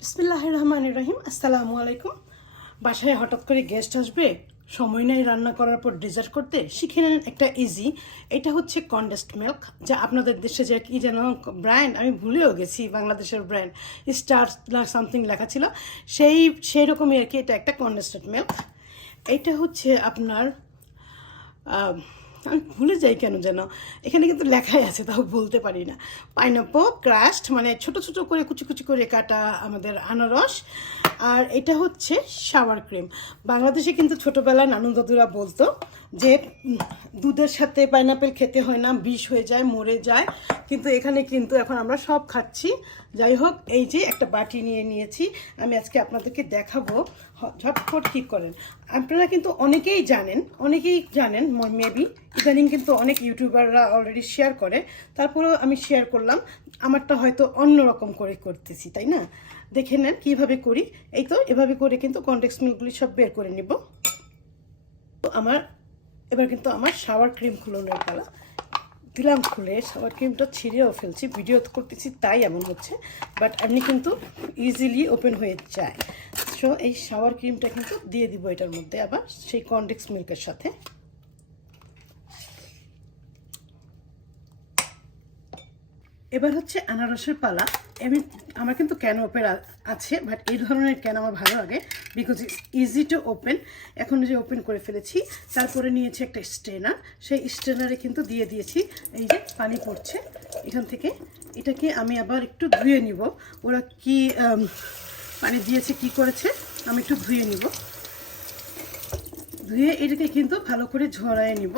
বিসমিল্লাহির রহমানির রহিম। আসসালামু আলাইকুম। বাসায় হঠাৎ করে গেস্ট আসবে, সময় নাই রান্না করার পর ডেজার্ট করতে, শিখে নেন একটা ইজি। এটা হচ্ছে কনডেন্সড মিল্ক, যা আপনাদের দেশে যে কি যেন ব্র্যান্ড, আমি ভুলেও গেছি, বাংলাদেশের ব্র্যান্ড স্টার সামথিং লেখা ছিল, সেই রকমই আর কি। এটা একটা কনডেন্সড মিল্ক। এটা হচ্ছে আপনার আমি ভুলে যাই কেন যেন, এখানে কিন্তু লেখাই আছে তাও বলতে পারি না। পাইনাপল ক্রাস্ট, মানে ছোট ছোট করে কুচি কুচি করে কাটা আমাদের আনারস। আর এটা হচ্ছে শাওয়ার ক্রিম। বাংলাদেশে কিন্তু ছোটোবেলায় নানু দাদুরা বলতো যে দুধের সাথে পাইনাপেল খেতে হয় না, বিষ হয়ে যায়, মরে যায়। কিন্তু এখানে কিন্তু এখন আমরা সব খাচ্ছি। যাই হোক, এই যে একটা বাটি নিয়ে নিয়েছি, আমি আজকে আপনাদেরকে দেখাবো ঝটফট কী করেন। আপনারা কিন্তু অনেকেই জানেন মেবি, ইদানিং কিন্তু অনেক ইউটিউবাররা অলরেডি শেয়ার করে, তারপরেও আমি শেয়ার করলাম। আমারটা হয়তো অন্যরকম করে করতেছি, তাই না? দেখে নেন কীভাবে করি। এই তো এভাবে করে কিন্তু কনডেন্সড মিল্কগুলি সব বের করে নিব। তো এবার কিন্তু আমার শাওয়ার ক্রিম খুলানোর পালা। দিলাম খুলে, শাওয়ার ক্রিমটা ছিঁড়েও ফেলছি, ভিডিও করতেছি তাই এমন হচ্ছে, বাট এমনি কিন্তু ইজিলি ওপেন হয়ে যায়। সো এই শাওয়ার ক্রিমটা কিন্তু দিয়ে দিব এটার মধ্যে, আবার সেই কনডেন্সড মিল্কের সাথে। এবার হচ্ছে আনারসের পালা। আমার কিন্তু ক্যান ওপেন আছে, বাট এই ধরনের ক্যান আমার ভালো লাগে, because it's easy to open. এখন যে ওপেন করে ফেলেছি, তারপরে নিয়েছি একটা স্ট্রেনার। সেই স্ট্রেনারে কিন্তু দিয়ে দিয়েছি, এই যে পানি পড়ছে এখান থেকে। এটাকে আমি আবার একটু ধুয়ে নিব। ওরা কি পানি দিয়েছে, কি করেছে, আমি একটু ধুয়ে নিব। ধুয়ে এটাকে কিন্তু ভালো করে ঝরায় নিব।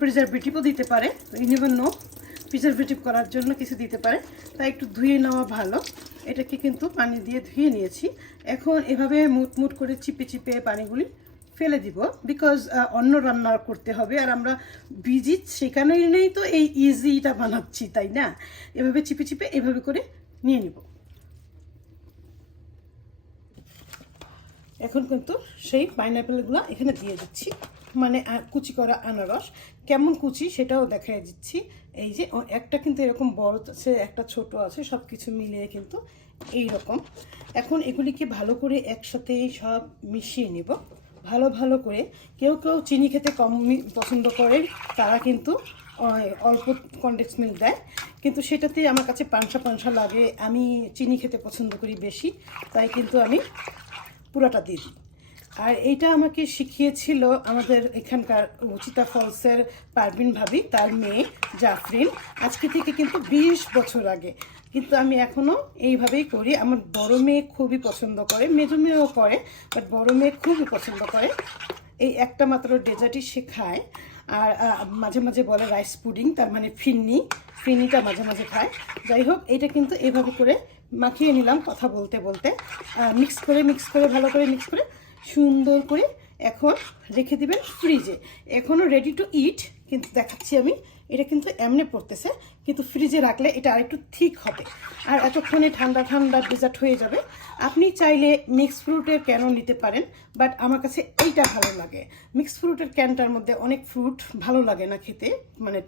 প্রিজারভেটিভও দিতে পারে, ইউনিভার নো, প্রিজারভেটিভ করার জন্য কিছু দিতে পারে, তাই একটু ধুয়ে নেওয়া ভালো। এটাকে কিন্তু পানি দিয়ে ধুয়ে নিয়েছি। এখন এভাবে মুট করে চিপে চিপে পানিগুলি ফেলে দিব, বিকজ অন্য রান্না করতে হবে, আর আমরা বিজি সেখানেই নেই, তো এই ইজিটা বানাচ্ছি, তাই না? এভাবে চিপে চিপে এভাবে করে নিয়ে নিব। এখন কিন্তু সেই পাইনাপেলগুলো এখানে দিয়ে দিচ্ছি, মানে কুচি করা আনারস। কেমন কুচি সেটাও দেখাই দিচ্ছি। এই যে একটা কিন্তু এরকম বড় আছে, একটা ছোট আছে, সব কিছু মিলিয়ে কিন্তু এই রকম। এখন এগুলিকে ভালো করে একসাথে সব মিশিয়ে নেব, ভালো করে। কেউ চিনি খেতে কম পছন্দ করে, তারা কিন্তু অল্প কনডেন্সড মিল্ক দেয়, কিন্তু সেটাতে আমার কাছে পানসা লাগে। আমি চিনি খেতে পছন্দ করি বেশি, তাই কিন্তু আমি পুরাটা দিয়ে দিই। আর এইটা আমাকে শিখিয়েছিল আমাদের এখানকার রচিতা ফলসের পারভিন ভাবি, তার মেয়ে জাফরিন, আজকে থেকে কিন্তু 20 বছর আগে। কিন্তু আমি এখনও এইভাবেই করি। আমার বড় মেয়ে খুবই পছন্দ করে, মেজো মেয়েও করে, বাট বড় মেয়ে খুবই পছন্দ করে। এই একটা মাত্র ডেজার্টই সে খায়। আর মাঝে মাঝে বলে রাইস পুডিং, তার মানে ফিরনিটা মাঝে মাঝে খায়। যাই হোক, এটা কিন্তু এভাবে করে মাখিয়ে নিলাম কথা বলতে বলতে। মিক্স করে ভালো করে মিক্স করে সুন্দর করে এখন রেখে দিবেন ফ্রিজে। এখনও রেডি টু ইট, কিন্তু দেখাচ্ছি আমি। এটা কিন্তু এমনি পড়তেছে, কিন্তু ফ্রিজে রাখলে এটা আরেকটু ঠিক হবে, আর এতক্ষণে ঠান্ডা ডেজার্ট হয়ে যাবে। আপনি চাইলে মিক্স ফ্রুটের ক্যানও নিতে পারেন, বাট আমার কাছে এইটা ভালো লাগে। মিক্স ফ্রুটের ক্যানটার মধ্যে অনেক ফ্রুট ভালো লাগে না খেতে, মানে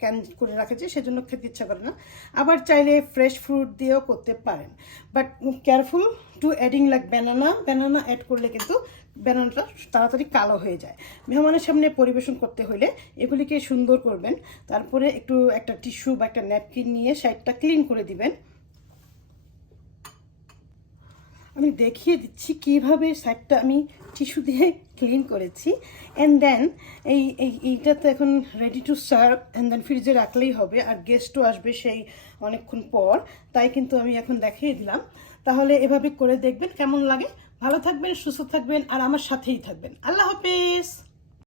ক্যান করে রাখেছে, সেজন্য খেতে ইচ্ছা করে না। আবার চাইলে ফ্রেশ ফ্রুট দিয়েও করতে পারেন, but careful to adding like banana add করলে কিন্তু ব্যানানাটা তাড়াতাড়ি কালো হয়ে যায়। মেহমানের সামনে পরিবেশন করতে হলে এগুলিকে সুন্দর করবেন, তারপরে একটা টিস্যু বা একটা ন্যাপকিন নিয়ে সাইডটা ক্লিন করে দিবেন। আমি দেখিয়ে দিচ্ছি কিভাবে সাইডটা আমি টিস্যু দিয়ে ক্লিন করেছি। অ্যান্ড দেন এইটা তো এখন ready to serve, and then ফ্রিজে রাখলেই হবে, আর গেস্টও আসবে সেই অনেকক্ষণ পর, তাই কিন্তু আমি এখন দেখিয়ে দিলাম। তাহলে এভাবে করে দেখবেন কেমন লাগে। ভালো থাকবেন, সুস্থ থাকবেন, আর আমার সাথেই থাকবেন। আল্লাহ হাফেজ।